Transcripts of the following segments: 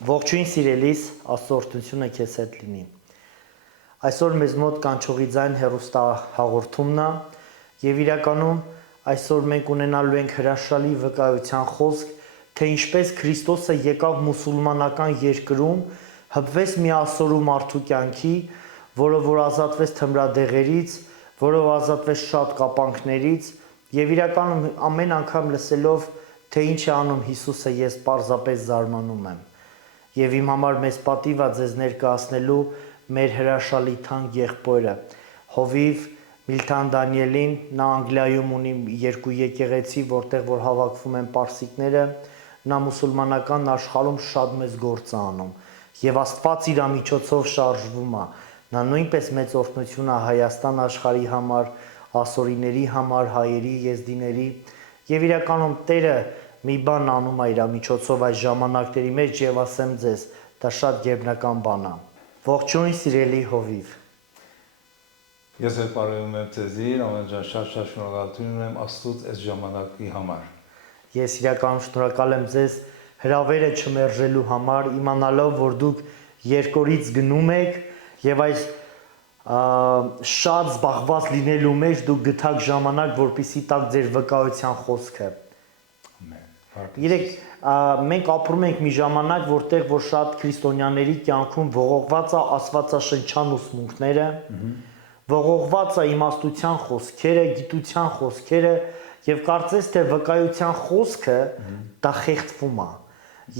Ողջույն սիրելիս, Աստծո օրհնությունը քեզ հետ լինի։ Այսօր մեզ մոտ կանչողի ձայն հեռուստահաղորդումն է եւ իրականում այսօր մենք ունենալու ենք հրաշալի վկայության խոսք, թե ինչպես Քրիստոսը եկավ մուսուլմանական երկրում, հպվեց մի ասորու մարդու կյանքի, որը որ ազատվեց թմրադեղերից, որը ազատվեց շատ կապանքներից եւ իրականում ամեն անգամ լսելով թե ինչ է անում Հիսուսը, ես պարզապես զարմանում եմ։ Եվ իմ համար մեծ պատիվ է ձեզ ներկայացնելու մեր հրաշալի թանկ եղբորը Հովիվ Միլթան Դանիելին, նա Անգլիայում ունի երկու եկեղեցի, որտեղ որ հավաքվում են պարսիկները, նա մուսուլմանական աշխարհում շատ մեծ գործ է անում եւ Աստված իր միջոցով շարժվում է։ Նա նույնպես մեծ օրհնություն է Հայաստան աշխարհի համար, ասորիների համար, հայերի, եզդիների եւ իրականում Տերը մի բան անում է իր միջոցով այս ժամանակների մեջ եւ ասեմ ձեզ, դա շատ գերբնական բան է։ Ողջույն սիրելի Հովիվ։ Ես էլ բարևում եմ ձեզի, ամենջան շատ շնորհակալություն ունեմ Աստծուց այս ժամանակի համար։ Ես իրականում շնորհակալ եմ ձեզ հրավերը չմերժելու համար, իմանալով, որ դուք երկորից գնում եք եւ այս շատ զբաղված լինելու մեջ դուք գտաք ժամանակ, որպեսզի տաք ձեր վկայության խոսքը։ Երեք մենք ապրում ենք մի ժամանակ, որտեղ որ շատ քրիստոնյաների կյանքում ողողված է աստվածաշնչյան ուսմունքները, ողողված է իմաստության խոսքերը, գիտության խոսքերը եւ կարծես թե վկայության խոսքը դա խեղդվում է։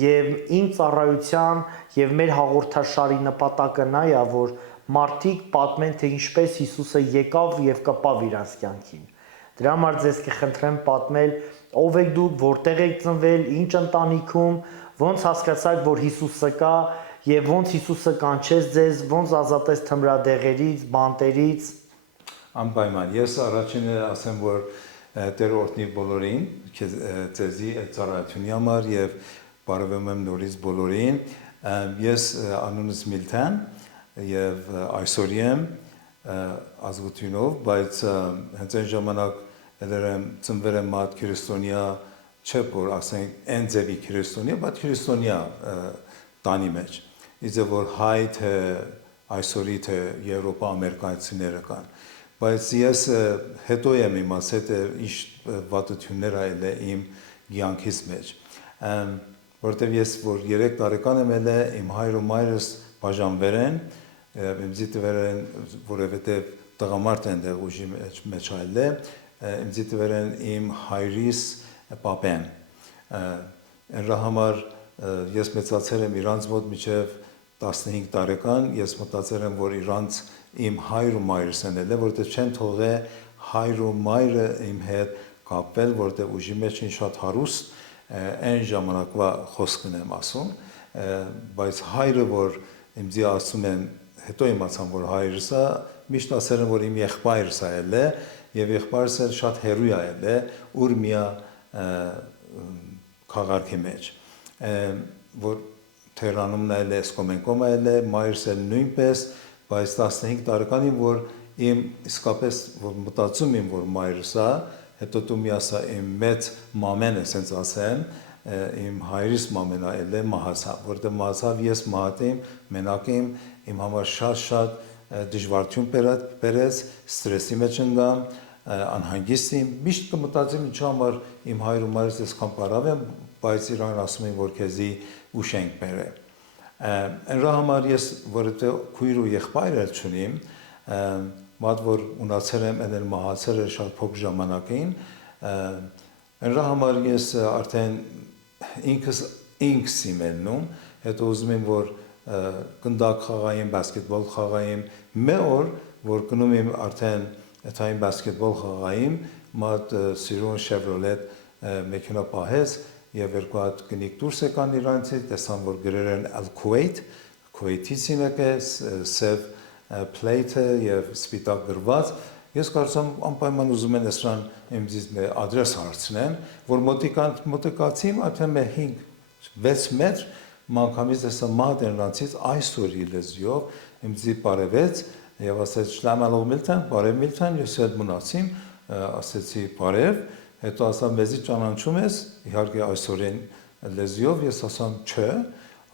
Եվ իմ ծառայության եւ մեր հաղորդաշարի նպատակը նա է, որ մարդիկ պատմեն, թե ինչպես Հիսուսը եկավ եւ կպավ իրանց կյանքին։ Դրա համար ձեզ կխնդրեմ պատմել ով եք դուք, որտեղ եք ծնվել, ինչ ընտանիքում, ոնց հասկացաք, որ Հիսուսը կա եւ ոնց Հիսուսը կանչեց ձեզ, ոնց ազատեց թմրադեղերից, բանտերից։ Անպայման, ես առաջինը ասեմ, որ Տեր օրհնի բոլորին, ձեզի ծառայությունի համար եւ բարևում եմ նորից բոլորին։ Ես անունս Միլթան եւ այսօր եմ ազգությունով, բայց հենց այն ժամանակ Ելերեմ ծնվել եմ մատ քրիստոնյա, չէ որ ասենք այն ձևի քրիստոնյա, բայց քրիստոնյա տանի մեջ։ Իձե որ հայ թե այսօրի թե Եվրոպա ամերիկացիները կան։ Բայց ես հետո եմ իմացել թե ինչ վատություններ այլ է իմ կյանքիս մեջ։ Որտեւ ես որ 3 տարեկան եմ ելել, իմ հայր ու մայրս բաժանվել են, իմ զիտվել են, որովհետեւ տղամարդ են դեռ ուժի մեջ այլ է, իմ զիտվել են իմ հայրիս պապեն։ Նրա համար ես մեծացել եմ իրանց մոտ մինչև 15 տարեկան, ես մտածել եմ, որ իրանց իմ հայր ու մայրս են ելել, որովհետև չեն թողել հայր ու մայրը իմ հետ կապել, որովհետև ուժի մեջ են շատ հարուստ, այն ժամանակվա խոսքն եմ ասում, բայց հայրը, որ ինձ ասում են, հետո իմացան, որ հայրս է, միշտ ասել են, որ իմ եղբայրս է ելել, եւ եղբայրս էլ շատ հերույ է ելել, Ուրմիա քաղաքի մեջ, որ Թեհրանում էլ է, Սկոմենկոմ էլ է, մայրս էլ նույնպես, բայց 15 տարեկանին, որ իմ իսկապես որ մտածում եմ, որ մայրս է, հետո դու մի ասա իմ մեծ մամեն է, ասենց ասեմ, իմ հայրիս մամեն է մահացավ, որտեղ մահացավ ես մահատեմ, մենակ իմ համար շատ դժվարություն բերեց, ստրեսի մեջ ընկամ, անհանգիստ եմ, միշտ կմտածեմ ինչու համար իմ հայր ու մայրս այսքան բարավ են, բայց իրան ասում են, որ քեզի ուշ ենք բերել։ Նրա համար ես, որովհետև քույր ու եղբայր չունիմ, մատ որ ունացել եմ, էլ մահացել է շատ փոքր ժամանակին, նրա համար ես արդեն ինքս իմ ելնում, հետո ուզում եմ, որ գնդակ խաղայեմ, բասկետբոլ խաղայեմ, մի օր, որ գնում եմ արդեն այդային բասկետբոլ խաղայեմ, մատ սիրուն Chevrolet մեքենա պահեց եւ երկու հատ կնիկ դուրս եկան իրանցից, տեսան, որ գրել են Al-Kuwait, Kuwait-ից եկե, սև plate-ը եւ սպիտակ գրված, ես կարծում անպայման ուզում են ասրան ինձ ադրես հարցնեն, որ մոտիկացիմ արդեն 5-6 մետր մանկամից տեսա մահդ նրանցից այսօր լեզվով ինձ բարևեց եւ ասեց շլամալով Միլթան, բարև Միլթան, ես էլ մնացím, ասեցի բարև, հետո ասա մեզի ճանաչում ես, իհարկե այսօրեն լեզվով ես ասամ չէ,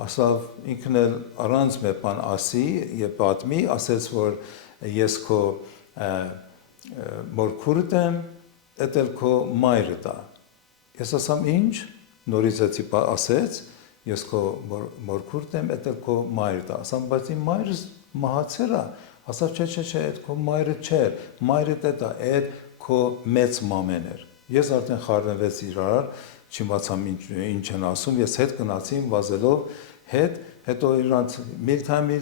ասավ ինքն էլ առանց մի բան ասի եւ պատմի, ասեց որ ես քո մորքուրդ եմ, էդ էլ քո մայրդ է։ Ես ասամ ինչ, նորից էցի ասեց, ես քո մորքուրդ եմ, էդ էլ քո մայրդ է։ Ասամ բայց իմ մայրս մահացել է։ Ասավ չէ, էդ քո մայրը չէր, մայրդ էդ է, էդ քո մեծ մամեն էր։ Ես արդեն խառնվեց իրար, չիմացամ ինչ են ասում, ես հետ գնացի վազելով հետ, հետո իրանց միլթան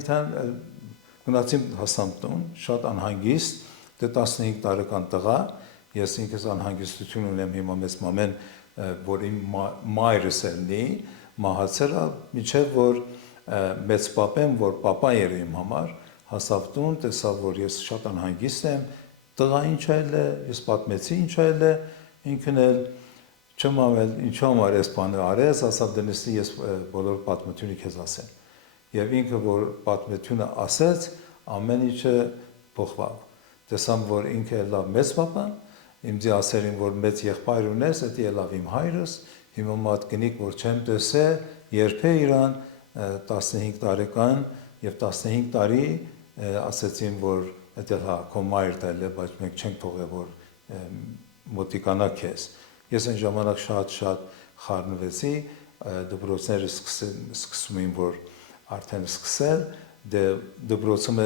գնացիմ հասամ տուն, շատ անհանգիստ, դե 15 տարեկան տղա, ես ինքս անհանգստություն ունեմ հիմա մեծ մամեն, որ իմ մայրս ելնի, մահացել է, միջև որ մեծ պապեմ, որ պապա էր իմ համար, հասավ տուն, տեսավ, որ ես շատ անհանգիստ եմ, տղա ինչ այլ է, ես պատմեցի ինչ այլ է, ինքն էլ չեմ ամել, ինչու համար ես բանը արես, ասավ դնստի ես բոլոր պատմությունը քեզ ասեմ։ Եվ ինքը որ պատմությունը ասեց, ամեն ինչը փոխվավ։ Տեսամ, որ ինքը լավ մեծ պապա, ինձ ասերին, որ մեծ եղբայր ունես, դա լավ իմ հայրս, հիմա մատ կնիկ, որ չեմ տեսել, երբե իրան 15 տարեկան եւ 15 տարի ասեցին, որ դա հա քո մայրդ է, բայց մենք չենք թողել, որ մոտիկանա քեզ։ Ես այն ժամանակ շատ խառնվեցի, դպրոցները սկսում էին, որ արդեն սկսել, դպրոցում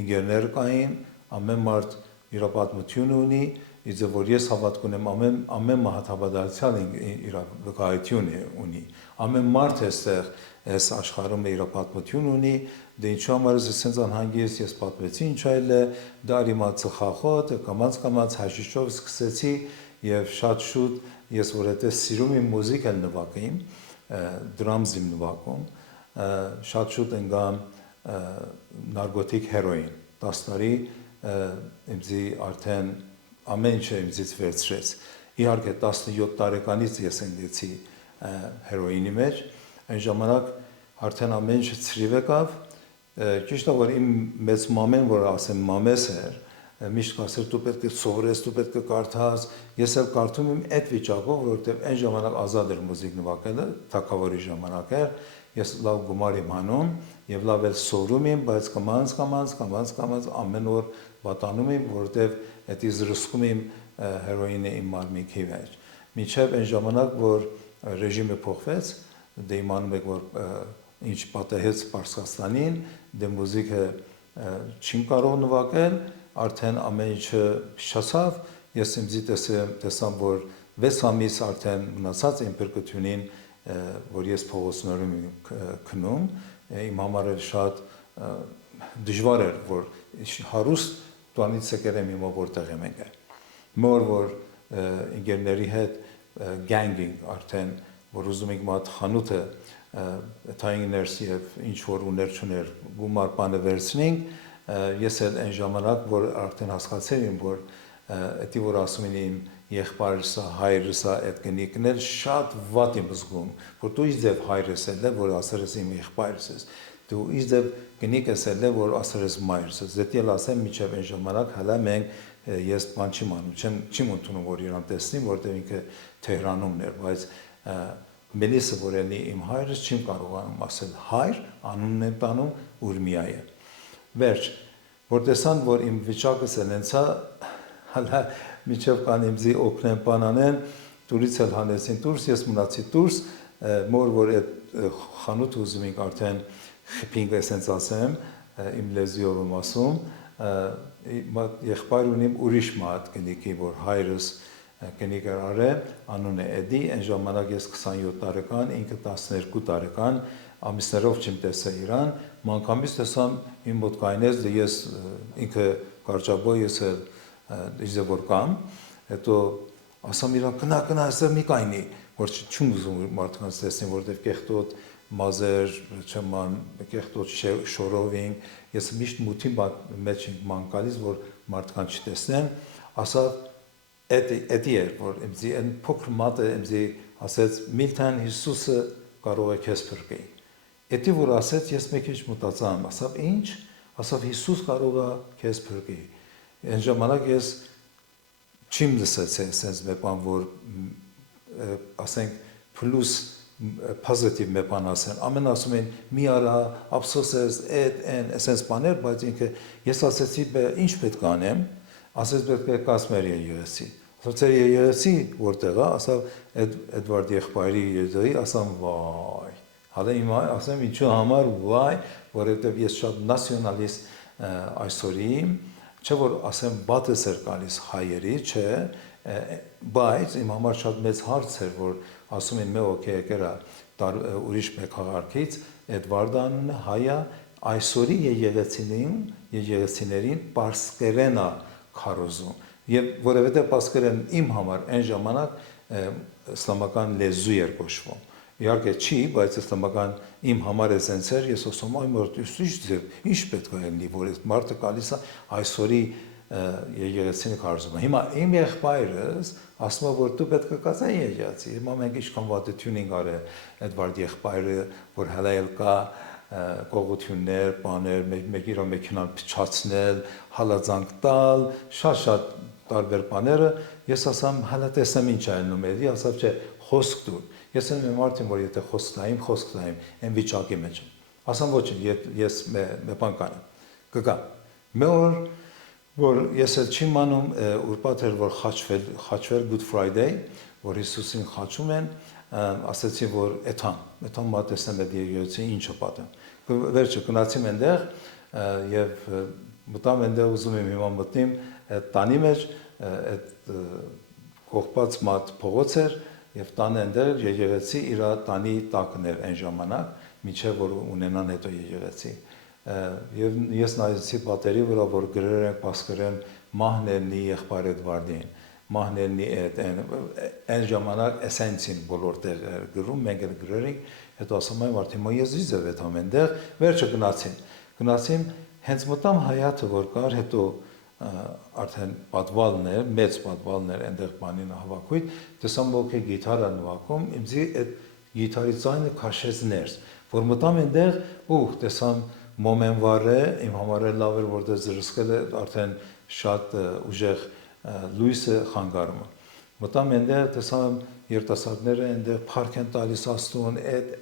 ինգեներ կային, ամեն մարդ իր պատմություն ունի, իձե որ ես հավատք ունեմ, ամեն մահաթավադարձյալ իր վկայություն ունի, ամեն մարդ էստեղ այս աշխարհում իր պատմություն ունի, դե ինչու համար ես ասենց անհանգիստ, ես պատմեցի ինչ այլ է, դարի մածխախոտ, կամած հաշիշով սկսեցի եւ շատ շուտ ես որ այդպես սիրում եմ մուզիկա նվագեմ, դրամզ եմ նվագում, շատ շուտ ընկամ նարգոտիկ հերոին, 10 տարի ինձի արդեն ամեն ինչ ինձից վերցրեց։ Իհարկե 17 տարեկանից ես ընկեցի հերոինի մեջ, այն ժամանակ արդեն ամեն ինչ ցրիվ եկավ, ճիշտ է որ իմ մեծ մամեն, որ ասեմ մամես էր, միշտ ասել դու պետք է սովորես, դու պետք է կարդաս, ես էլ կարդում եմ այդ վիճակով, որովհետև այն ժամանակ ազատ էր մուզիկ նվագելը, թագավորի ժամանակ էր, ես լավ գումար եմ հանում եւ լավ էլ սովորում եմ, բայց կամած ամեն օր վատանում եմ, որովհետև դա զրսկում եմ հերոինը իմ մարմինքի մեջ։ Մինչև այն ժամանակ, որ ռեժիմը փոխվեց, դե իմանում եք, որ ինչ պատահեց Պարսկաստանին, դե մուզիկը չին կարող նվագել, արդեն ամեն ինչը փչացավ, ես ինձի տեսամ, որ 6 ամիս արդեն մնացած իմ փրկությունին, որ ես փողոցներում քնում, իմ համար էլ շատ դժվար էր, որ հարուստ տանից եկել եմ հիմա որտեղ եմ եկել։ Մոր որ ինգերների հետ գանգինգ արդեն, որ ուզում ենք մատ խանութը թայիններս եւ ինչ որ ուներ չուներ գումար բանը վերցնենք, ես էլ այն ժամանակ որ արդեն հասկացել եմ, որ դա որ ասում են իմ եղբայրս, հայրս, այդ կնիկն էլ շատ վատ եմ զգում, որ դու իզև հայրս էլ է, որ ասել ես իմ եղբայրս ես, դու իզև կնիկս էլ է, որ ասել ես մայրս ես, դա էլ ասեմ միջև այն ժամանակ հələ մենք ես բան չեմ անում, չեմ ընդունում որ իրան տեսնեմ, որտեղ ինքը Թեհրանում էր, բայց Մելիսը որ ելնի իմ հայրս չեմ կարողանում ասել հայր, անունն եմ տանում Ուրմիա է։ Վերջ, որ տեսան, որ իմ վիճակս էլ ենցա, հələ միջև կան իմձի օգնեն բանանեն, դուրից էլ հանեցին դուրս, ես մնացի դուրս, մոր որ այդ խանութ ուզում ենք արդեն խփինգ էսենց ասեմ, իմ լեզվով եմ ասում, եղբայր ունիմ ուրիշ մատ կնիկի, որ հայրս կնիկ էր արել, անունը Էդի, այն ժամանակ ես 27 տարեկան, ինքը 12 տարեկան, ամիսներով չեմ տեսել իրան, մանկամից տեսամ իմ մոտ կայնեց, ես ինքը կարճաբոյ, ես իզե որ կամ, հետո ասամ իրան կնա, ասեմ մի կայնի, որ չում ուզում մարդկանց տեսնեմ, որտև կեղտոտ մազեր, չման, կեղտոտ շորովին, ես միշտ մութին մեջ ենք մանկալից, որ մարդկանց չտեսնեն, ասավ Էդի էր, որ իմձի այն փոքր մատը իմձի ասեց Միլթան Հիսուսը կարող է քեզ փրկել։ Էդի որ ասեց ես մեկ ինչ մտածամ, ասավ ինչ, ասավ Հիսուս կարող է քեզ փրկել։ Այն ժամանակ ես չիմ լսեցի sense մի բան որ ասենք պլյուս positive մի բան ասեն, ամեն ասում են մի արա, ափսոս ես, այն, այսպես բաներ, բայց ինքը ես ասեցի, ինչ պետք է անեմ, ասես պետք է կասմեր եկեղեցի։ Ասած եկեղեցի որտեղ է, ասավ Էդվարդ եղբայրի եկեղեցի, ասամ վայ։ Հələ հիմա ասեմ ինչու համար վայ, որովհետև ես շատ նացիոնալիստ այսօրի, չէ որ ասեմ բաթես էր գալիս հայերի, չէ, բայց իմ համար շատ մեծ հարց էր, որ ասում են մե օքեյ եկերա ուրիշ մեկ քաղաքից Էդվարդան հայա այսօրի եկեղեցիներին պարսկերենա քարոզում եւ որովհետեւ պարսկերեն իմ համար այն ժամանակ իսլամական լեզու էր կոչվում իհարկե չի բայց իսլամական իմ համար էսենց էր ես ասում եմ ինչ պետք է լինի որ այս մարդը գալիս է այսօրի եկեղեցին քարոզում հիմա իմ եղբայրս ասում է որ դու պետք է կացան եկեղեցի հիմա մենք ինչքան վատություն ենք արել Էդվարդ եղբայրը որ հալայել կա կողություններ, բաներ, մեկիրո մեքենան փչացնել, հալածանք տալ, շատ տարբեր բաները, ես ասամ հələ տեսնեմ ինչ է անում էլի, ասավ չէ, խոսք դու։ Ես ասում եմ մարդին, որ եթե խոսք տայիմ, այն վիճակի մեջ եմ։ Ասամ ոչինչ, ես մի բան կանեմ։ Կգա։ Մի օր որ ես էլ չեմ անում, ուրբաթ էր որ խաչվել Good Friday, որ Հիսուսին խաչում են, ասացի որ էթան մատեսնեմ այդ եկեղեցի ինչը պատեմ։ Վերջը գնացիմ այնտեղ եւ մտամ այնտեղ ուզում եմ հիմա մտնեմ այդ տանի մեջ այդ կողպած մատ փողոց էր եւ տան այնտեղ եկեղեցի իր տանի տակն էր այն ժամանակ միջև որ ունենան հետո եկեղեցի եւ ես նայեցի պատերի վրա որ գրել են պասկերեն մահներնի եղբայր Էդվարդին մահներնի այն ժամանակ էսենցին բոլոր տեղ գրում մենք էլ գրել ենք հետո ասում եմ արդեն մա ես իզ եմ ամենտեղ վերջը գնացին հենց մտամ հայաթը որ կար հետո արդեն պատվալներ մեծ պատվալներ այնտեղ բանին հավաքույթ տեսամ որ կե գիտարը նվագում ինձի այդ գիտարի ձայնը քաշեց ներս որ մտամ այնտեղ տեսամ մոմեն վարը իմ համար էլ լավ էր որտեղ զրսկել է արդեն շատ ուժեղ լույսը խանգարում մտամ այնտեղ տեսամ երիտասարդները այնտեղ փառք են տալիս Աստծուն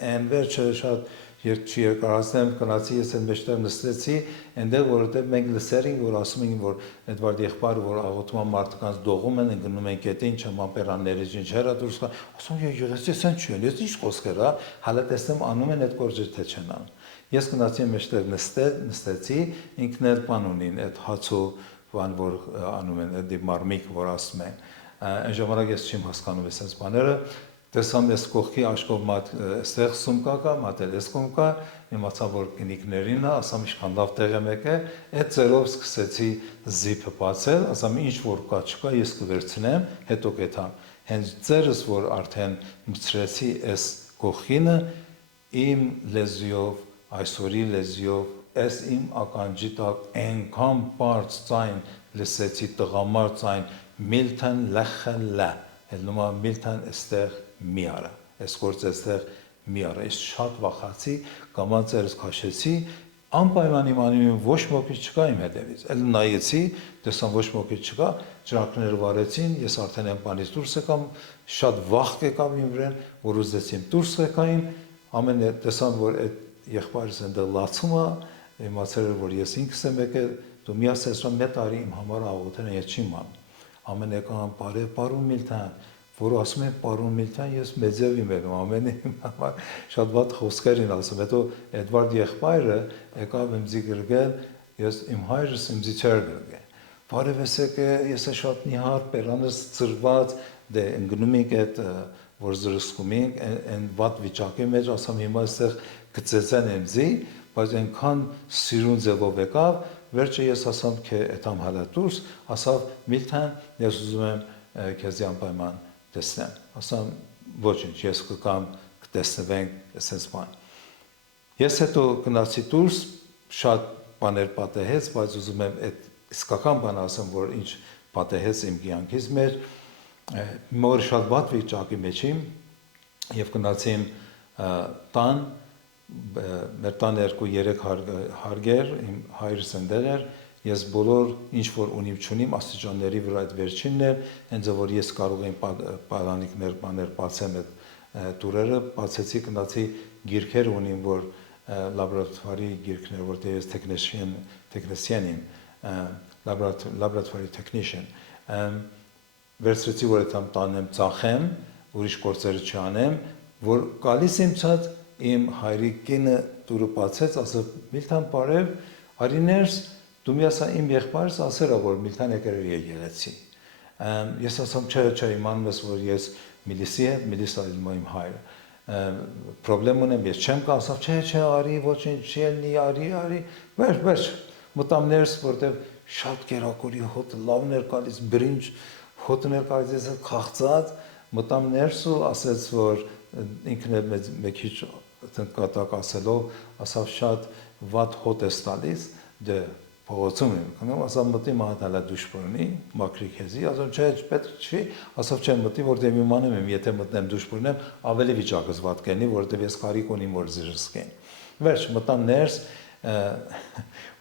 այն վերջը շատ երկարացնեմ գնացի ես այն մեջտեղ նստեցի այնտեղ որովհետև մենք լսերին որ ասում էին որ Էդվարդ եղբայրը որ աղոթման մարդկանց դողում են գնում են կետին չմապերաններից ինչերա դուրս գա ասում եկեղեցի սեն չի ես ինչ խոսքեր հələ տեսնեմ անում են այդ գործը թե չեն անում ես գնացի մեջտեղ նստեցի ինքն էլ բան ունին այդ հացու բան որ անում են այդ մարմիկ որ ասում են այն ժամանակ ես չեմ հասկանում այսպես բաները տեսամ ես կողքի աշխով մատ այստեղ սումկա կա մատել ես կոմկա իմացա որ կնիկներին է ասամ ինչքան լավ տեղ եմ եկել այդ ծերով սկսեցի զիփը բացել ասամ ինչ որ կա չկա ես կվերցնեմ հետո կեթամ հենց ծերս որ արդեն մցրեցի այս կողքինը իմ լեզյով այսօրի լեզյով այս իմ ականջի տակ այնքան բարձ ձայն լսեցի տղամարդ ձայն Milton լախլա Elnuma Milton estեղ մի արա, այս գործը estեղ մի արա, ես շատ վախացի, կամացերս քաշեցի, անպայման իմանում եմ ոչ մոկի չկա իմ հետևից, էլ նայեցի, տեսամ ոչ մոկի չկա, ջրանքները վարեցին, ես արդեն այն բանից դուրս եկամ, շատ վախ եկավ իմ վրան, որ ուզեցին դուրս եկային, ամեն տեսամ, որ այդ եղբայրս այնտեղ լացում է, իմացել որ ես ինքս եմ եկել, դու մի ասեցի մի տարի իմ համար աղոթել ես չիմ անում ամեն եկան պարոն Միլթան, որ ասում են պարոն Միլթան, ես մեծև եմ ելում, ամեն համար շատ վատ խոսքեր են ասում, հետո Էդվարդ եղբայրը եկավ ինձի գրգել, ես իմ հայրս ինձի չեր գրգել, բարև եսեք ես շատ նիհար, պերանս ծրված, դե ընգնում ենք այդ, որ զրսկում ենք, այն վատ վիճակի մեջ, ասամ հիմա այստեղ գծեցեն ինձի, բայց այնքան սիրուն ձևով եկավ, վերջը ես ասամ թե այդամ հալա դուրս, ասավ Միլթան, ես ուզում եմ քեզի անպայման տեսնեմ, ասամ ոչինչ, ես կգամ կտեսնվենք այսպես բան։ Ես հետո գնացի դուրս, շատ բաներ պատահեց, բայց ուզում եմ այդ իսկական բան ասեմ, որ ինչ պատահեց իմ կյանքից մեջ, մոր շատ վատ վիճակի մեջ եմ եւ գնացիմ տան մեր տան 2-3 հարգեր, իմ հայրս ընդեղ էր, ես բոլոր ինչ որ ունիմ չունիմ աստիճանների վրա այդ վերջինն էր, հենց որ ես կարող եմ պարանիկներ բաներ բացեմ այդ դուրերը բացեցի գնացի գիրքեր ունիմ, որ լաբորատորի գիրքներ, որտեղ ես technician եմ, laboratory technician, վերցրեցի, որ այդամ տանեմ ծախեմ, ուրիշ գործերը չանեմ, որ գալիս եմ ցած իմ հայրի կինը դուրը բացեց, ասավ Միլթան բարև, արիներս դու մի ասա իմ եղբայրս ասերա, որ Միլթան եկել է եկեղեցի։ Ես ասամ չէ, իմանում ես, որ ես միլիսա իմ հայրը։ Պրոբլեմ ունեմ, ես չեմ կա, ասավ չէ, արի, ոչինչ չի ելնի, արի, վերջ, մտամ ներս, որտեղ շատ կերակուրի հոտը լավն էր գալիս, բրինջ հոտն էր գալիս, ես քաղցած, մտամ ներս ու ասեց, որ ինքն է մի քիչ կատակ ասելով, ասավ շատ վատ հոտ ես տալիս, դե փողոցում եմ, կնամ, ասավ մտի մահատալա դուշպուրնի, մակրի քեզի, ասավ չէ, պետք չի, ասավ չեմ մտի, որտեղ իմանում եմ, եթե մտնեմ դուշպուրնեմ, ավելի վիճակս վատ կենի, որտեղ ես կարիք ունիմ, որ զրսկեն։ Վերջ, մտամ ներս,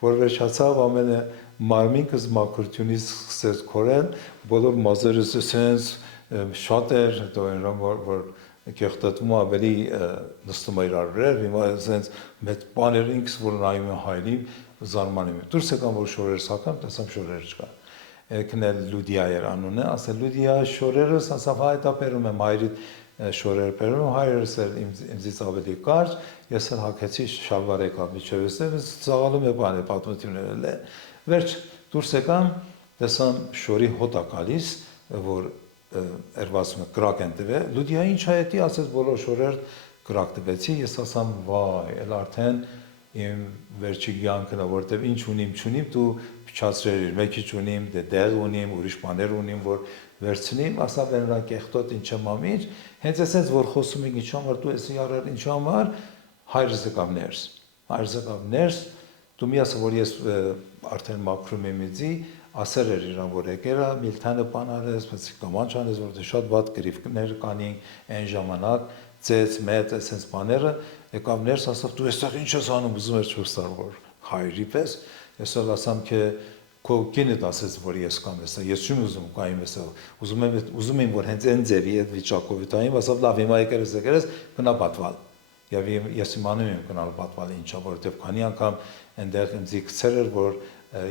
որ վերջացավ ամենը մարմինքս մաքրությունից սկսեց քորել, բոլոր մազերս սենց շատ էր, հետո որ կեղտատում ավելի նստում էր արվեր, հիմա սենց մեծ բաներ ինքս, որ նայում եմ հայրին, զարմանում եմ։ Դուրս եկամ, որ շորեր սակամ, տեսամ շորեր չկա։ Քնել Լուդիա էր անունը, ասել Լուդիա շորերս, ասավ հայ դա բերում եմ հայրիդ շորեր բերում, հայրս էր ինձից ավելի կարճ, ես էլ հագեցի շալվար եկավ միջևս, ծաղալում է բան է պատմություններ է։ Վերջ դուրս եկամ, տեսամ շորի հոտ է գալիս, որ երբասում է կրակ են տվել, Լուդիա ինչ հայետի, ասեց բոլոր շորեր կրակ տվեցի, ես ասամ վայ, էլ արդեն իմ վերջի կյանքն է, որտեվ ինչ ունիմ, դու փչացրել ես, մեկի ունիմ, դեղ ունիմ, ուրիշ բաներ ունիմ, որ վերցնիմ, ասա վերնա կեղտոտ ինչ եմ ամիջ, հենց էսենց որ խոսում ենք ինչ համար, դու էսի արար ինչ համար, հայրս եկավ ներս, դու մի ասա, որ ես արդեն մաքրում եմ իձի, ասեր էր իրան, որ եկերա, Միլթանը պանարես, պետք կամանչ անես, որտեղ շատ վատ գրիվներ կանին այն ժամանակ, ծեց, մեծ, էսենց բաները, եկավ ներս, ասավ, դու էստեղ ինչ ես անում, ուզում էր չուստար, որ հայրի պես, ես էլ ասամ, թե քո կինդ ասեց, որ ես կամ էստեղ, ես չեմ ուզում կայում էստեղ, ուզում եմ, որ հենց այն ձևի այդ վիճակով տայիմ, ասավ, լավ, հիմա եկերես, գնա պատվալ։ Եվ ես իմանում եմ գնալ պատվալ ինչա, որովհետև քանի անգամ այնտեղ ինձ գցեր էր, որ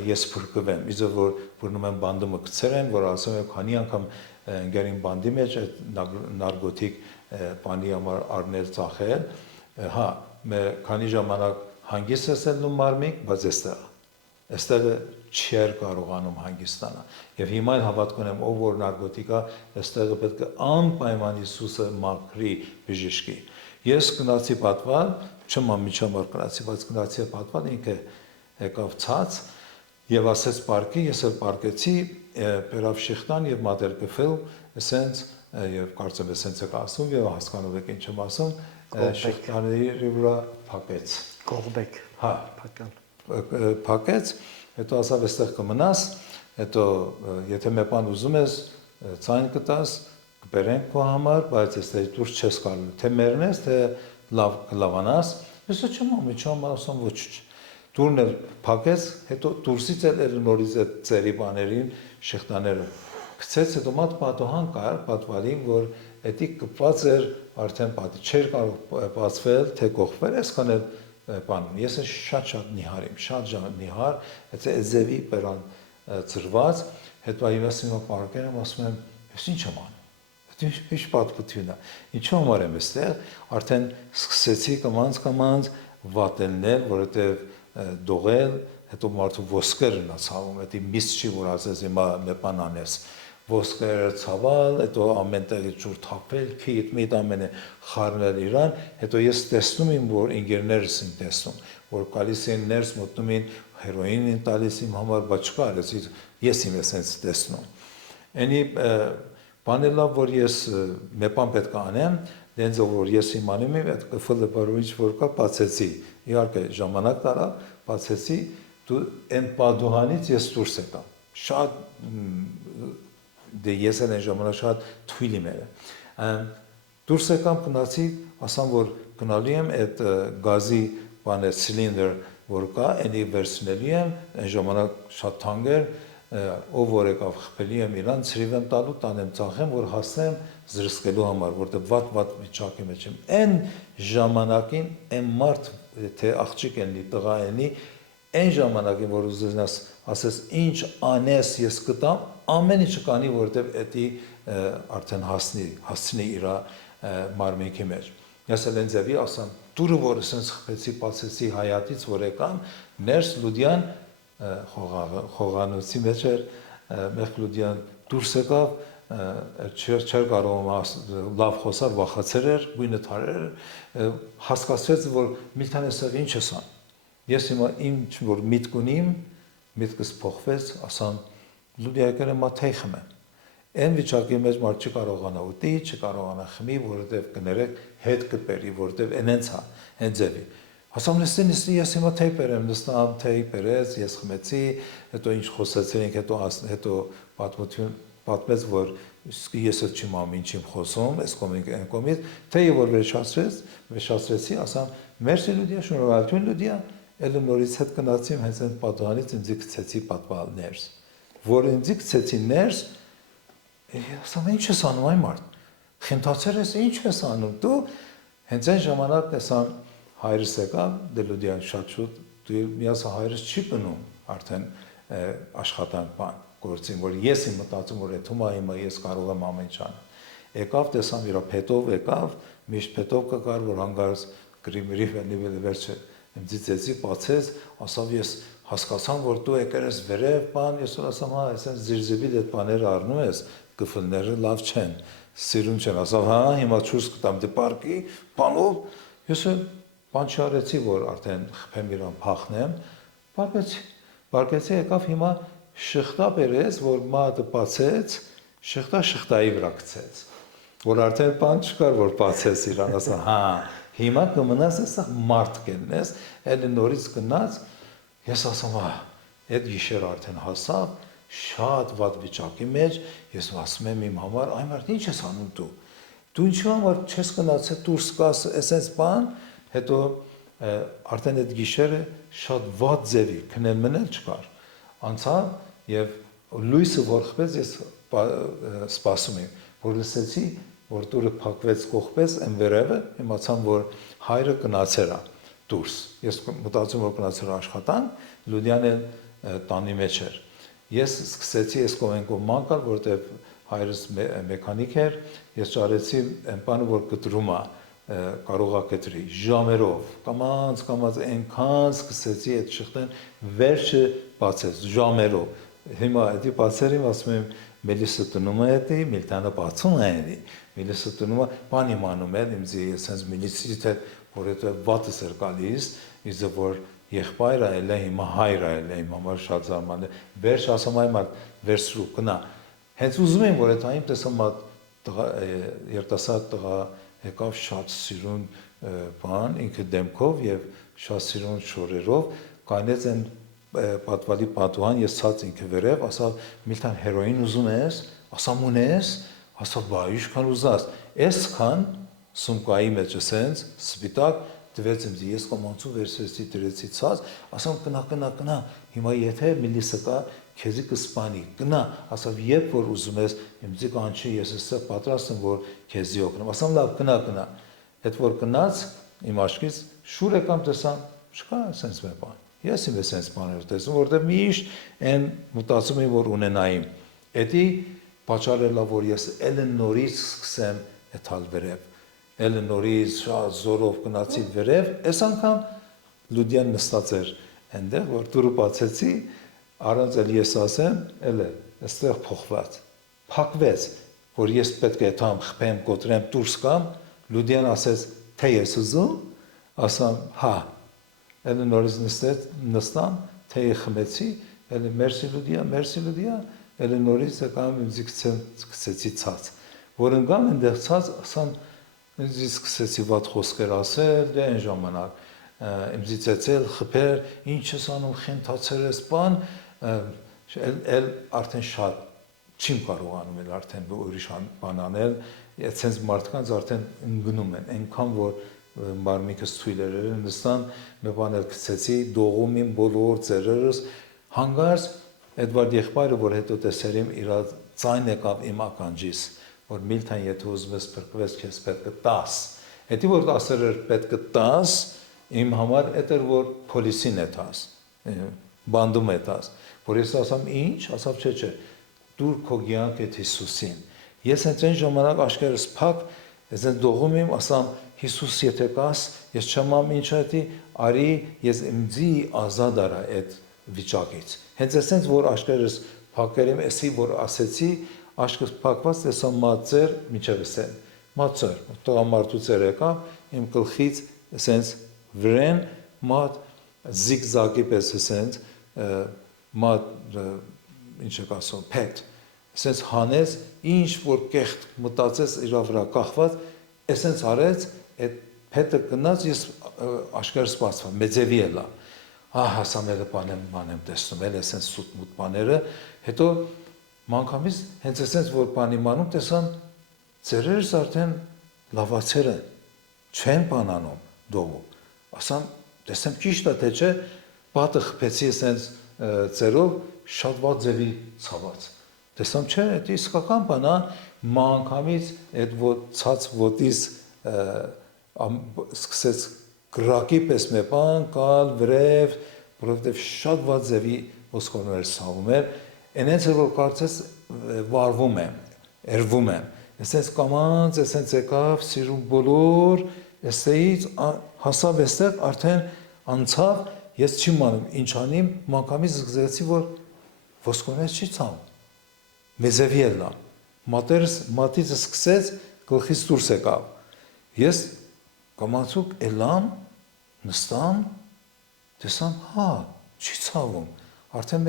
ես փրկվեմ, իզը որ բռնում եմ բանդումը գցեր են, որ ասում եմ քանի անգամ ընկերին բանդի մեջ այդ նարգոտիկ բանի համար առնել ծախել, հա, քանի ժամանակ հանգիստ ես ելնում մարմինք, բայց այստեղ չէր կարողանում հանգստանալ։ Եվ հիմա էլ հավատք ունեմ, ով որ նարգոտիկա, այստեղ պետք է անպայման Հիսուսը մաքրի բժշկի։ Ես գնացի պատվալ, չեմ ամիջամար գնացի, բայց գնացի պատվալ, ինքը եկավ ցած եւ ասեց պարկի, ես էլ պարկեցի, բերավ շիխտան եւ մատեր գֆել, ասենց եւ կարծեմ ասենց է ասում եւ հասկանով եք ինչ եմ ասում, շիխտաների վրա փակեց։ Կողբեք։ Հա, փակեց, հետո ասավ այստեղ կմնաս, հետո եթե մի բան ուզում ես, ցայն կտաս, կբերենք քո համար, բայց այստեղ դուրս չես կարող, թե մեռնես, թե լավանաս, ես չեմ ասում ոչ։ Դուրն էլ փակեց, հետո դուրսից էլ նորից այդ ծերի բաներին շիխտաները գցեց, հետո մատ պատոհան կար պատվալին, որ էդի կպված էր արդեն պատի, չէր կարող բացվել, թե կողվել, այսքան էլ բանում։ Ես շատ նիհար եմ, շատ նիհար, այդ ձևի բերան ծրված, հետո ես հիմա պարկել եմ, ասում եմ, ես ինչ եմ անում։ Ինչ պատմություն է։ Ինչու համար եմ այստեղ, արդեն սկսեցի կմանց վատելնել, որովհետև դողել, հետո մարդու ոսկերն է ցավում, դա միս չի որ ասես հիմա մի բան անես, ոսկերը ցավալ, հետո ամենտեղի ջուր թափել, քիթ միտ ամենը խառնել իրան, հետո ես տեսնում եմ, որ ինգերներս են տեսնում, որ գալիս են ներս մտնում են հերոին են տալիս իմ համար, բայց չկա, ես իմ էսենց տեսնում։ Այնի բանը լավ, որ ես մի բան պետք է անեմ, դենց որ ես իմանում եմ, այդ կֆլը բարույց որ կա, բացեցի, իհարկե ժամանակ տարա, բացեցի, դու այն պատուհանից ես դուրս եկա, շատ, դե ես էլ այն ժամանակ շատ թույլ եմ եղել, դուրս եկամ գնացի, ասամ, որ գնալի եմ այդ գազի բանը սիլինդր, որ կա, այնի վերցնելի եմ, այն ժամանակ շատ թանկ էր, ով որ եկավ խփելի եմ իրան, ցրիվ եմ տալու, տանեմ ծախեմ, որ հասնեմ զրսկելու համար, որտեղ վատ վիճակի մեջ եմ։ Այն ժամանակին այն մարդ թե աղջիկ ելնի, տղա ելնի, այն ժամանակին որ ուզենաս ասես ինչ անես ես կտամ, ամեն ինչը կանի, որտեղ էդի արդեն հասցնի իր մարմինքի մեջ։ Ես էլ ընձևի ասամ, դուրը որ ասենց խփեցի, բացեցի հայատից, որ եկամ, ներս Լուդյան խողանոցի մեջ էր, Մեղք Լուդյան դուրս եկավ, չէր կարող լավ խոսալ, վախացել էր, գույնը թարեր էր, հասկացրեց, որ Միլթան էստեղ ինչ ես ան։ Ես հիմա ինչ որ միտք ունիմ, միտքս փոխվեց, ասամ Լուդիա եկել եմ թեյ խմեմ։ Այն վիճակի մեջ մարդ չկարողանա ուտի, չկարողանա խմի, որովհետև կներեք հետ կպերի, որովհետև այնց է, այն ձևի։ Ասամ նստի, ես հիմա թեյ բերեմ, նստամ թեյ բերեց, ես խմեցի, հետո ինչ խոսեցինք, հետո պատմեց, որ ես էլ չիմամ ինչ իմ խոսում, այս կողմից այն կողմից, թեյը որ վերջացրեցի, ասամ մերսի Լուդիա, շնորհակալություն Լուդիա, ելը նորից հետ գնացիմ, հենց այն պատուհանից ինձ գցեցի պատմալ ներս, որ ինձ գցեցի ներս, ասամ ինչ ես անում այն մարդ, խնդացել ես ինչ ես անում, դու հենց այն ժամանակ տեսան հայրս եկավ, դե Լուդիան շատ շուտ, դու միասը հայրս չի պնում արդեն աշխատանք բան գործին, որ ես իմ մտածում, որ էթումա հիմա ես կարող եմ ամեն ինչ անել։ Եկավ, տեսամ իր փետով եկավ, միշտ փետով կգար, որ հանգարց գրիմիրի վերջը իմ ծիծեցի, բացեց, ասավ ես հասկացամ, որ դու եկել ես վերև, բան, ես որ ասամ, հա, այսպես զիրզիբի դեդ բաները առնում ես, գֆլները լավ չեն, սիրուն չեն, ասավ, հա, հիմա չուս կտամ դե պարկի, բանով, ես բան չարեցի, որ արդեն խփեմ իրան փախնեմ, պարկեցի, եկավ հիմա շղթա բերեց, որ մատը բացեց, շղթայի վրա գցեց, որ արդեն բան չկար, որ բացեց իրան, ասա, հա, հիմա կմնաս էսա մարդ կենես, էլի նորից գնաց, ես ասում, հա, այդ գիշեր արդեն հասավ, շատ վատ վիճակի մեջ, ես ասում եմ իմ համար, այ մարդ ինչ ես անում դու ինչու համար չես գնացել դուրս կաս էսենց բան, հետո արդեն այդ գիշերը շատ վատ ձևի, քնել մնել չկար, անցավ եւ լույսը որ խփեց ես սպասում եմ, որ լսեցի, որ դուրը փակվեց կողպեց այն վերևը, իմացամ, որ հայրը գնացել է դուրս, ես մտածում որ գնացել աշխատանք, Լուդիան էլ տանի մեջ էր, ես սկսեցի այս կողմենքով մանկալ, որտեղ հայրս մեխանիկ էր, ես ճարեցի այն բանը, որ կտրում է, կարող է կտրի, ժամերով, կամած այնքան սկսեցի այդ շղթան վերջը բացեց, ժամերով, հիմա էդի բացերիմ ասում եմ, Մելիսը տնում է էդի, Միլթանը բացում է էդի, Մելիսը տնում է, բան իմանում է, իմձի ես միլիսից է, որ էդը վատս էր գալիս, իզը որ եղբայրը էլ է, հիմա հայրը էլ է, իմ համար շատ զարման է, վերջ ասում այ մարդ վերցրու, կնա, հենց ուզում եմ, որ էդ այմ տեսամ երտասարդ տղա եկավ շատ սիրուն բան, ինքը դեմքով և շատ սիրուն շորերով, կայնեց են պատվալի պատուհան, ես ցած ինքը վերև, ասավ Միլթան հերոին ուզում ես, ասամ ունես, ասավ բա ինչքան ուզած, այսքան սումկայի մեջ ասենց սպիտակ դվեց ինձ, ես կոմանցու վերցրեցի դրեցի ցած, ասամ կնա, հիմա եթե Մելիսը կա, քեզի կսպանի, կնա, ասավ երբ որ ուզում ես, ինձ կանչի, ես էստեղ պատրաստ եմ, որ քեզի օգնեմ, ասամ լավ, կնա, այդ որ կնաց, իմ աչքից շուր եկամ տեսամ, չկա ասենց մի բան, ես իմ էսենց բաներ տեսնում, որտեղ միշտ այն մտածում եմ, որ ունենայիմ, էդի պատճառելա, որ ես էլ նորից սկսեմ էթալ վերև, էլ նորից շատ զորով գնացի վերև, այս անգամ Լուդիան նստած էր այնտեղ, որ դուրը բացեցի, առանց էլ ես ասեմ, էլ է, այստեղ փոխված, փակվեց, որ ես պետք է թամ խփեմ, կոտրեմ, դուրս կամ, Լուդիան ասեց, թե ես ուզում, ասամ, հա, էլ նորից նստամ, թեյը խմեցի, էլ մերսի Լուդիա, էլ նորից եկամ ինձ գցեցի ցած, որ ընկամ այնտեղ ցած, ասամ, ինձ սկսեցի վատ խոսքեր ասել, դե այն ժամանակ, ինձ ծեցել, խփեր, ինչ ես անում, խենթացել ես բան, էլ արդեն շատ չիմ կարողանում էլ արդեն ուրիշ բան անել, այդպես մարդկանց արդեն ընկնում են, այնքան որ մարմինքս թույլ էր նստան, մի բան էլ գցեցի, դողում իմ բոլոր ծերերս, հանգարց Էդվարդ եղբայրը, որ հետո տեսերիմ իր ձայն եկավ իմ ականջիս, որ միլթան եթե ուզում ես փրկվես, քեզ պետք է 10։ Հետի որ 10-ը պետք է 10, իմ համար այդ էր որ փոլիսին է 10, բանդում է 10։ Որ ես ասամ ինչ, ասավ չէ, դուր քո կյանք այդ Հիսուսին։ Ես հենց այն ժամանակ աշկերտս փակ, ես այն դողում եմ, ասամ Հիսուս եթե կաս, ես չեմ ամ ինչ այդի, արի ես ինձի ազատ արա այդ վիճակից։ Հենց այսպես որ աշկերտս փակել եմ, էսի որ ասեցի, աշկերտս փակված տեսա մածեր միջև էսեն։ Մածեր, տղամարդուց եկավ, իմ գլխից էսենց վրեն մատ զիգզագի պես էսենց մատ ինչ է ասում, փետ։ Էսենց հանեց, ինչ որ կեղտ մտածեց իր վրա կախված, էսենց արեց, այդ փետը գնաց, ես աշկերտս բացվա, մեծևի էլա։ Հասամելը բանեմ տեսնում, էլ էսենց սուտ-մուտ բաները, հետո մանկամից հենց էսենց որ բանի մանում տեսան, ծերերս արդեն լավացել են, չեն բանանում դողում։ Ասամ, տեսեմ ճիշտ է թե չէ, պատը խփեցի էսենց ծերով շատ վատ ձևի ցաված։ Տեսամ չէ, դա իսկական բան է, մանկամից այդ ցած ոտից սկսեց գրակի պես մի բան, կալ, վրև, որովհետև շատ վատ ձևի ոսկորներ սավում էր, այնց որ կարծես վարվում եմ, երվում եմ։ Այսպես կամանց, այսպես եկավ, սիրում բոլոր, այսից հասավ այստեղ արդեն անցավ, ես չեմ անում, ինչ անիմ, մանկամից զգացի, որ ոսկորներից չի ցավում։ Մեզևի ելնա, մատից սկսեց, գլխից դուրս եկավ։ Ես կամացուկ էլամ, նստամ, տեսամ, չի ցավում, արդեն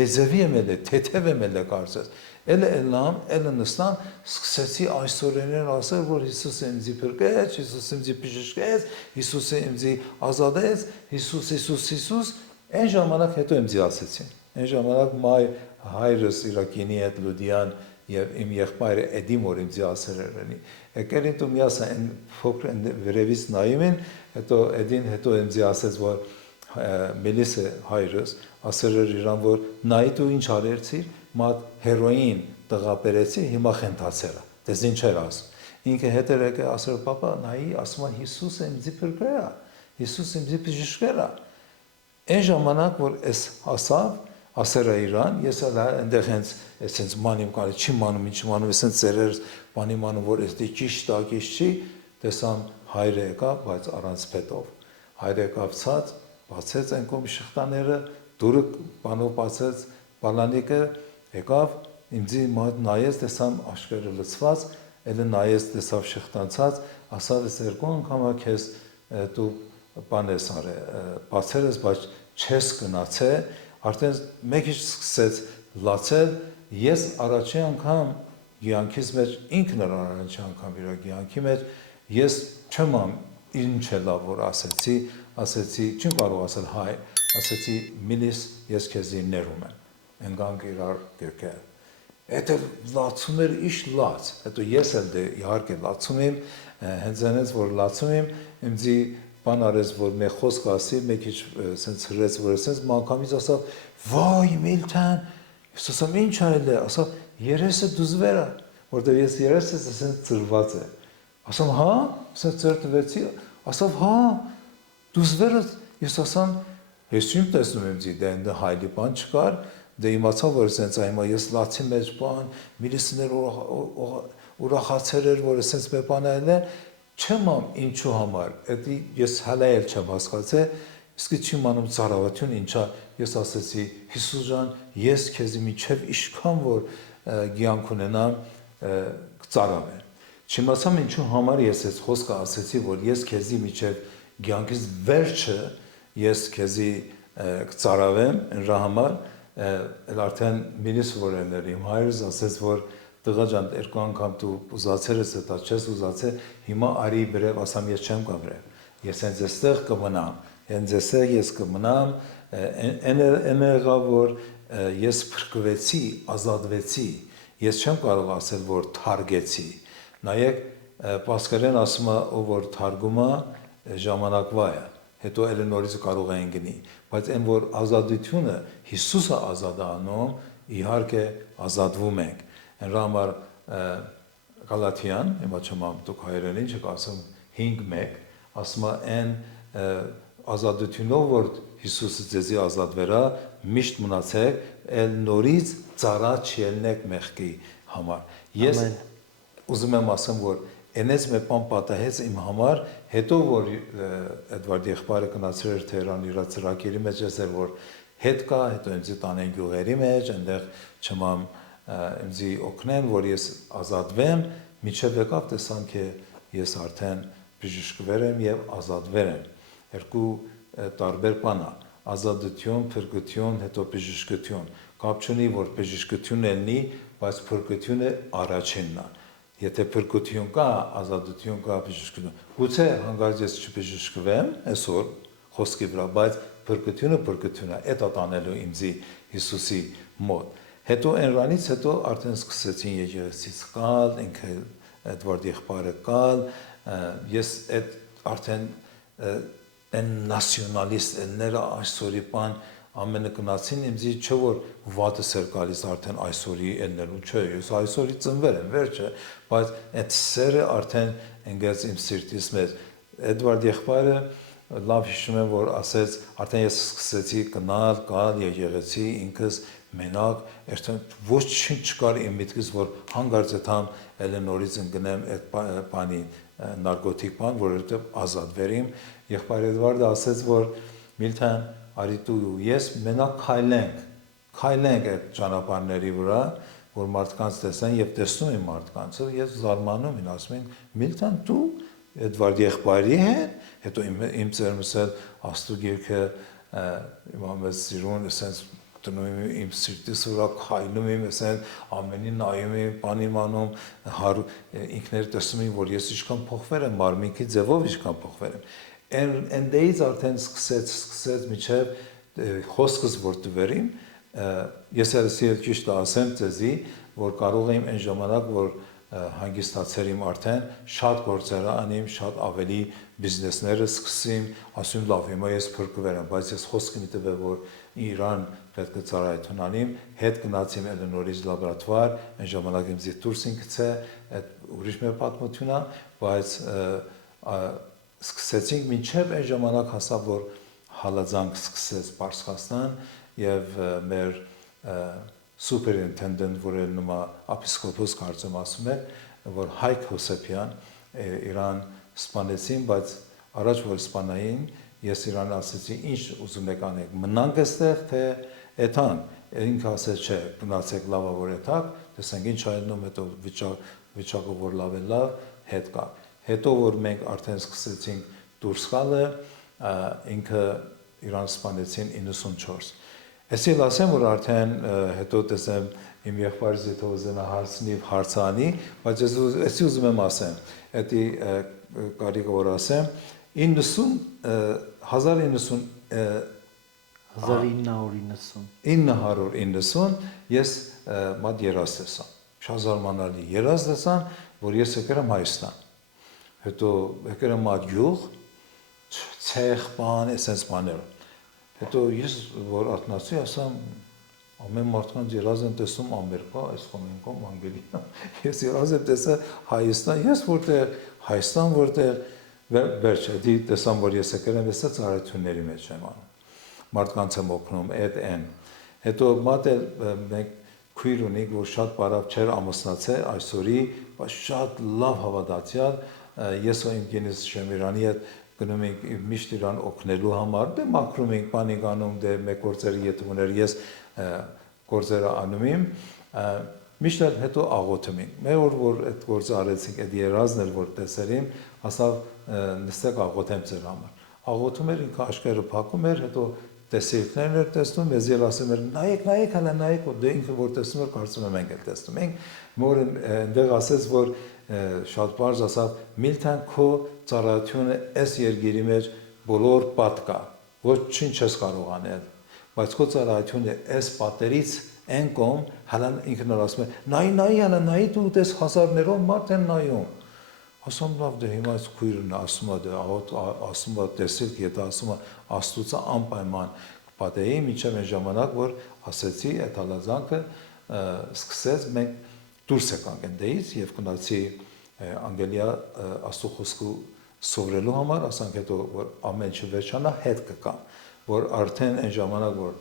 մեզևի եմ էլ է, թեթև եմ էլ է կարծես։ Էլ էլամ, էլ նստամ, սկսեցի այսօրերներ ասել, որ Հիսուսը ինձի փրկեց, Հիսուսը ինձի բժշկեց, Հիսուսը ինձի ազատեց, Հիսուս, այն ժամանակ հետո ինձի ասեցին։ Այն ժամանակ մայ հայրս Իրակինի հետ Լուդիան եւ իմ եղբայրը Էդիմ որ ինձ ասել էր։ Եկել են դու միասը այն փոքր վերևից նայում են, հետո Էդին հետո ինձ ասեց որ Մելիսը հայրս ասել էր իրան որ նայ դու ինչ արեցիր, մատ հերոին տղապերեցի, հիմա խենթացել է։ Դες ինչ էր ասում։ Ինքը հետ էր եկել ասել պապա նայի, ասում է Հիսուսը ինձ փրկել է, Հիսուսը ինձ բժշկել է։ Այն ժամանակ որ ես ասավ ասել է իրան, ես այնտեղ հենց այսպես մանիմ կարի չի մանում, ինչ մանում, այսպես ծերեր բանի մանում, որ էստի ճիշտ է, ճիշտ չի, տեսամ հայրը եկավ, բայց առանց փետով։ Հայրը եկավ ցած, բացեց այն կողմի շղթաները, դուրը բանով բացեց, բալանիկը եկավ, ինձի մոտ նայեց, տեսամ աշկերը լցված, ելը նայեց, տեսավ շղթանցած, ասավ ես երկու անգամ քեզ դու բան ես արել, բացել ես, բայց չես գնացել, արդեն մեկ ինչ սկսեց լացել, ես առաջի անգամ կյանքիս մեջ ինքն էր առաջի անգամ իր կյանքի մեջ, ես չեմ ամ ինչ է լավ որ ասեցի, չեմ կարող ասել հայ, ասեցի միլիս ես քեզի ներում եմ, ընկանք իրար գրկել։ Հետո լացում էր իշ լաց, հետո ես էլ դե իհարկե լացում եմ, հենց այնպես որ լացում եմ, ինձի բան արեց որ մի խոսք ասի, մեկ ինչ սենց հրեց որ սենց մանկամից ասավ, վայ Միլթան, ես ասամ ինչ այլ է, ասավ երեսը դուզվեր է, որտեղ ես երեսս սենց ծրված է, ասամ հա, սենց ծրտվեցի, ասավ հա, դուզվեր է, ես ասամ, ես չեմ տեսնում եմ ձի, դե այնտեղ հայլի բան չկար, դե իմացա որ սենց այմա ես լացի մեջ բան, միլիսներ ուրախացել էր որ սենց մի բան այլ է, չեմ ամ ինչու համար, էդի ես հələ էլ չեմ հասկացել, իսկ չեմ անում ծառայություն ինչա, ես ասեցի Հիսուս ջան, ես քեզի միջև իշքան որ կյանք ունենամ ծառայեմ։ Չիմացամ ինչու համար ես այս խոսքը ասեցի, որ ես քեզի միջև կյանքից վերջը ես քեզի ծառայեմ, նրա համար, էլ արդեն մինիս որ էր իմ հայրս ասեց որ տղա ջան, երկու անգամ դու ուզացել ես դա չես ուզացել, հիմա արի բերև, ասամ ես չեմ կամրել։ Ես հենց այստեղ կմնամ, հենց այստեղ ես կմնամ, այն եղավ որ ես փրկվեցի, ազատվեցի։ Ես չեմ կարող ասել որ թարգեցի։ Նայեք, Պասկալեն ասում է ով որ թարգում է ժամանակվա է։ Հետո էլ նորից կարող են գնի, բայց այն որ ազատությունը Հիսուսը ազատ անում, իհարկե ազատվում ենք։ Նրա համար Գալատյան, հիմա չեմ դուք հայերենին չեք ասում 5:1, ասում է այն ազատությունով, որ Հիսուսը ձեզի ազատվերա, միշտ մնացեք, այլ նորից ծառա չելնեք մեղքի համար։ Ես ուզում եմ ասեմ, որ այնպես մի բան պատահեց իմ համար, հետո որ Էդվարդ եղբայրը գնացել էր Թեհրան իր ծրագիրի մեջ, ասել որ հետ կա, հետո ինձ տանեն գյուղերի մեջ, այնտեղ չմամ ինձ օգնեն, որ ես ազատվեմ, միջև եկավ տեսան թե ես արդեն բժշկվել եմ եւ ազատվել եմ։ Երկու տարբեր բան է, ազատություն, փրկություն, հետո բժշկություն։ Կապ չունի, որ բժշկությունը լինի, բայց փրկությունը առաջինն է։ Եթե փրկություն կա, ազատություն կա, բժշկություն։ Գուցե հանգարց ես չբժշկվեմ այսօր խոսքի վրա, բայց փրկությունը է, դա տանելու ինձի Հիսուսի մոտ։ Հետո այնրանից հետո արդեն սկսեցին եկեղեցից գալ, ինքը Էդվարդ եղբայրը գալ, ես այդ արդեն այն նացիոնալիստները այսօրի բան ամենը գնացին ինձի չէ որ վատս էր գալիս արդեն այսօրի այններու չէ, ես այսօրի ծնվել եմ, վերջը, բայց այդ սերը արդեն ընկած իմ սիրտիս մեջ։ Էդվարդ եղբայրը լավ հիշում եմ, որ ասեց, արդեն ես սկսեցի գնալ, գալ եկեղեցի, ինքս մենակ, արդեն ոչինչ չկար իմ միտքից, որ հանգարց այդամ ելը նորից ընկնեմ այդ բանի նարկոտիկ բան, որովհետև ազատվեր իմ։ Եղբայր Էդվարդը ասեց, որ Միլթան, արի դու ես մենակ քայլենք այդ ճանապարհների վրա, որ մարդկանց տեսան եւ տեսնում եմ մարդկանց, ես զարմանում եմ, ասում են Միլթան դու Էդվարդ եղբայրի հետ, հետո իմ ծերմսել աստու գիրքը իմամես սիրուն, ասենց դնում եմ իմ սիրտիս վրա քայլում եմ, ասեն ամենին նայում եմ, բան իմանում, ինքներ տեսնում եմ, որ ես ինչքան փոխվել եմ, մարմինքի ձևով ինչքան փոխվել եմ։ Այնտեղից արդեն սկսեց միջև խոսքս որ դվերին, ես էլ ճիշտ ասեմ ձեզի, որ կարող եմ այն ժամանակ, որ հանգստացել եմ արդեն, շատ գործեր անեմ, շատ ավելի բիզնեսները սկսեմ, ասում լավ, հիմա ես փրկվել եմ, բայց ես խոսքը մի տվել, որ Իրան պետք է ծառայություն անեմ, հետ գնացիմ էլ նորից լաբորատվար, այն ժամանակ ինձ դուրս ինքցե, այդ ուրիշ մի պատմություն է, բայց սկսեցինք մինչև այն ժամանակ հասավ, որ հալածանք սկսեց Պարսկաստան եւ մեր superintendent, որը նոմա episkopos կարծեմ ասում է, որ Հայկ Հոսեփյան Իրան սպանեցին, բայց առաջ որ սպանային, ես Իրան ասեցի, ինչ ուզում եք անեք, մնանք այստեղ, թե էթան, ինքը ասեց, չէ, գնացեք լավա որ էթակ, տեսանք ինչ այլնում, հետո վիճակը որ լավ է լավ, հետ կա։ Հետո որ մենք արդեն սկսեցինք դուրս գալը, ինքը Իրան սպանեցին 94։ Այսինքն ասեմ, որ արդեն հետո տեսեմ իմ եղբայրս եթե ուզենա հարցնի հարցանի, բայց ես ուզում եմ ասեմ, էդի կարիք որ ասեմ 1990 ես մատ երազ տեսամ, շատ զարմանալի երազ տեսան, որ ես եկել եմ Հայաստան, հետո եկել եմ մատ յուղ, ցեղ բան, այսպես բաներ, հետո ես որ արթնացի, ասամ ամեն մարդկանց երազ եմ տեսում Ամերիկա, այս խոմենկոմ Անգլիա, ես երազ եմ տեսա Հայաստան, ես որտեղ Հայաստան, որտեղ վերջը դի տեսամ, որ ես եկել եմ այստեղ ծառայությունների մեջ եմ անում, մարդկանց եմ օգնում, այն, հետո մատ մենք քույր ունենք, որ շատ բարավ չէր ամուսնացել այսօրի, բայց շատ լավ հավատացյալ, ես ու իմ կինս Շեմիրանի հետ գնում ենք միշտ իրան օգնելու համար, դե մաքրում ենք, բան ենք անում, դե մեկ գործերի ետուներ ես գործերը անում եմ, միշտ հետո աղոթում ենք։ Մեր որ այդ գործը արեցինք, այդ երազն էր որ տեսել եմ, ասավ նստեք աղոթեմ ձեր համար։ Աղոթում էր, ինքը աչքերը փակում էր, հետո տեսիլքներն էր տեսնում, ես ել ասում էր նայեք, հələ նայեք, դե ինքը որ տեսնում էր, կարծում եմ մենք էլ տեսնում ենք։ Մորը այնտեղ ասեց, որ շատ բարձ ասավ, Միլթան քո ծառայությունը այս երկրի մեջ բոլոր պատկա, ոչինչ չես կարող անել, բայց քո ծառայությունը այս պատերից այն կողմ, հələ ինքն ասում է, նայ, դու դες հազարներով մարդ են նայում։ Ասում լավ, դե հիմա այս քույրն ասում է, ասում է տեսիլ, եթե ասում է Աստծո անպայման կպատեի, մինչև այն ժամանակ, որ ասեցի, այդ հալածանքը սկսեց, մենք դուրս եկանք այնտեղից եւ գնացի անգելիա աստու խոսքը սովորելու համար, ասանք հետո որ ամեն ինչ վերջանա, հետ կգա, որ արդեն այն ժամանակ որ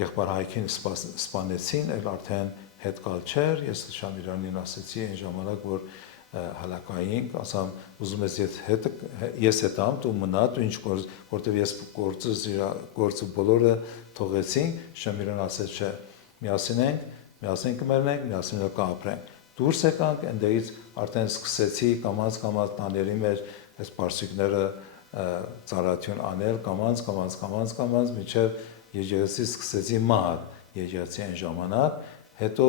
եղբայր Հայկին սպանեցին, այլ արդեն հետ գալ չէր, ես Շամիրանին ասեցի այն ժամանակ որ հալակային, ասամ ուզում ես հետամ, դու մնա, դու ինչ որտեվ ես գործը բոլորը թողեցինք, Շամիրան ասեց չէ, միասին կմեռնենք, միասին կապրենք։ Դուրս եկանք, այնտեղից արդեն սկսեցի կամած տաների մեջ այս պարսիկները ծառայություն անել, կամած, մինչև եկեղեցի սկսեցի մահ եկեղեցի այն ժամանակ, հետո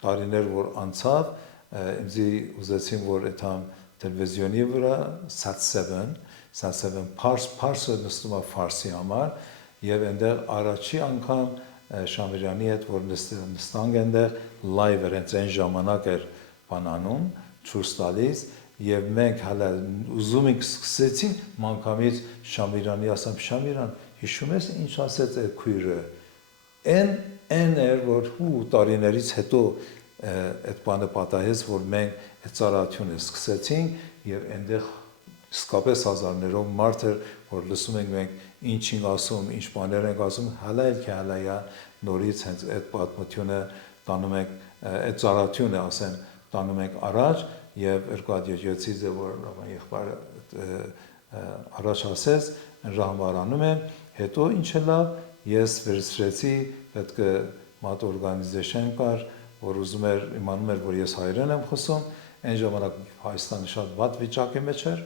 տարիներ որ անցավ, ինձ ուզեցին որ այդամ տելևիզիոնի վրա Sat7 Փարսը նստում է Ֆարսի համար եւ այնտեղ առաջի անգամ Շամիրյանի հետ որ նստանք այնտեղ լայվ էր այն ժամանակ էր բանանում ցույց տալիս եւ մենք հələ ուզում ենք սկսեցին մանկամից Շամիրյանի ասամ Շամիրյան հիշում ես ինչ ասեց այդ քույրը այն էր որ ու տարիներից հետո այդ բանը պատահեց որ մենք այդ ծառայությունը սկսեցինք եւ այնտեղ իսկապես հազարներով մարդ էր որ լսում ենք մենք ինչ ենք ասում, ինչ բաներ ենք ասում, հալայա նորից հենց այդ պատմությունը տանում ենք, այդ ծառայությունը ասեմ, տանում ենք առաջ եւ երկու հատ եկեղեցից է որ եղբայրը առաջ ասեց, ժամարանում եմ, հետո ինչ է լավ, ես վերցրեցի, պետք է մատ օրգանիզացիան կար, որ ուզում էր իմանում էր, որ ես հայերեն եմ խոսում, այն ժամանակ Հայաստանը շատ վատ վիճակի մեջ էր,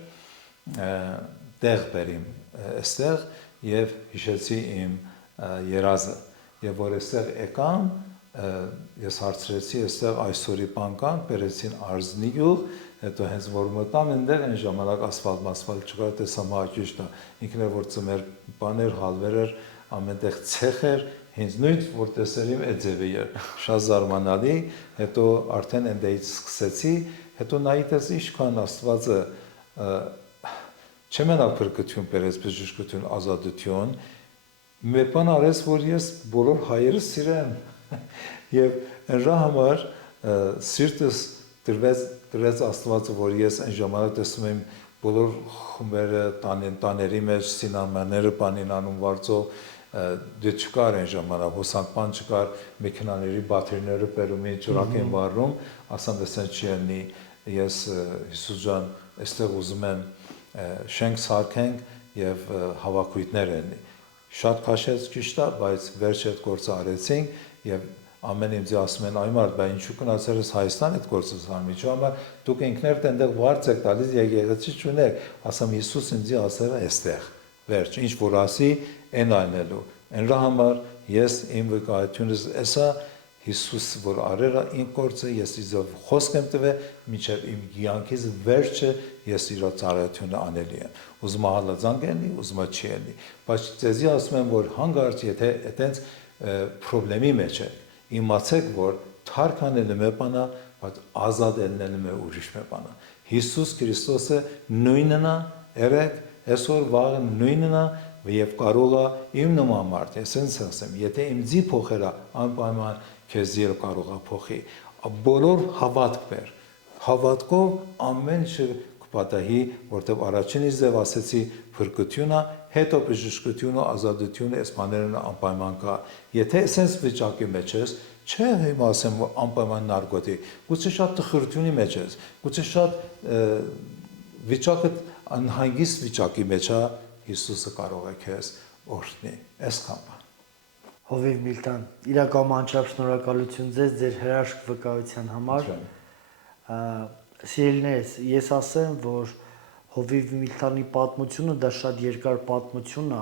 տեղ բերիմ այստեղ եւ հիշեցի իմ երազը եւ որ այստեղ եկամ ես հարցրեցի այստեղ այսօրի բանկան բերեցին Արզնի գյուղ հետո հենց որ մտամ այնտեղ այն ժամանակ ասֆալտ չկար տեսա մահաճիշտ ինքն էր որ ծմեր բաներ հալվեր էր ամենտեղ ցեխ էր հենց նույն որ տեսերիմ այդ ձևի էր շատ զարմանալի հետո արդեն այնտեղից սկսեցի հետո նայեցի ինչքան Աստվածը չեմենակ փրկություն բերեց բժշկություն ազատություն մի բան արեց որ ես բոլոր հայերս սիրեմ եւ դրա համար սիրտս դրեց Աստվածը որ ես այն ժամանակ տեսնում եմ բոլոր խմբերը տաների մեջ սինամաները բանին անում վարձո դե չկար այն ժամանակ հոսանք բան չկար մեքենաների բաթերիները բերում էին ջրակ են վառում ասամ դեսեն չի անի ես Հիսուս ջան այստեղ ուզում եմ շենք սարքենք եւ հավաքույթներ են շատ քաշեց ճիշտ է բայց վերջ այդ գործը արեցինք եւ ամեն ինձ ասում են այ մարդ բա ինչու գնացել ես Հայաստան այդ գործը զարմիչ համար դուք ինքներդ այնտեղ վարձ եք տալիս եկեղեցի չունեք ասամ Հիսուս ինձ ասել է այստեղ վերջ ինչ որ ասի այն այնելու այնրա համար ես իմ վկայությունս էսա Հիսուս որ արել է ին գործը ես իզով խոսք եմ տվել մինչև իմ կյանքից վերջը ես իր ծառայությունը անելի եմ ուզում հալածանք ելի ուզում չի ելի բայց ցեզի ասում եմ որ հանգարց եթե այտենց խնդրի մեջ է իմացեք որ թարքանելը մի բան է բայց ազատելը մի ուրիշ մի բան է Հիսուս Քրիստոսը նույնն է երեք այսօր վաղը նույնն է եւ կարող է իմ նման մարդ ես ասեմ եթե իմ ձի փոխելա անպայման քեզ ել կարող է փոխի բոլոր հավատք բեր հավատքով ամեն ինչ կպատահի որտեղ առաջինից ձև ասեցի փրկությունը հետո բժշկությունը ազատությունը այս բաներն անպայման կա եթե այսպես վիճակի մեջ ես չէ հիմա ասեմ անպայման նարկոտիկ գուցե շատ տխրությունի մեջ ես գուցե շատ վիճակը անհանգիստ վիճակի մեջ է Հիսուսը կարող է քեզ օրհնի այսքան Հովիվ Միլտան, իրական անչափ շնորհակալություն ձեր հրաշք վկայության համար։ Սիրելիներս, ես ասեմ, որ Հովիվ Միլտանի պատմությունը դա շատ երկար պատմություն է,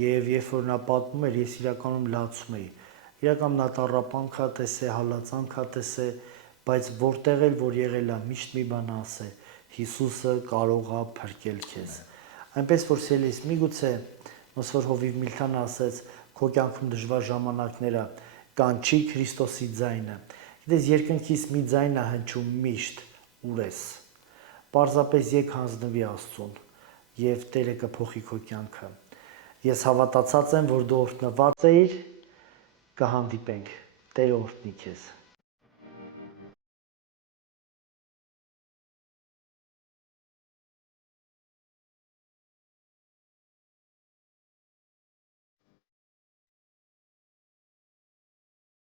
եւ երբ որ նա պատմում էր, ես իրականում լացում էի։ Իրականում նա տառապանք է տեսե, հալածանք է տեսե, բայց որտեղ էլ որ եղել է, միշտ մի բան ասե. Հիսուսը կարող է փրկել քեզ։ Այնպես որ սիրելիս, միգուցե ոնց որ Հովիվ Միլտանը ասեց քո կյանքում դժվար ժամանակները կանչի Քրիստոսի ձայնը։ Գիտես երկնքից մի ձայն է հնչում միշտ ուր ես։ Պարզապես եկ հանձնվի Աստծուն եւ Տերը կփոխի քո կյանքը։ Ես հավատացած եմ, որ դու օրհնված ես, կհանդիպենք։ Տերը օրհնի քեզ։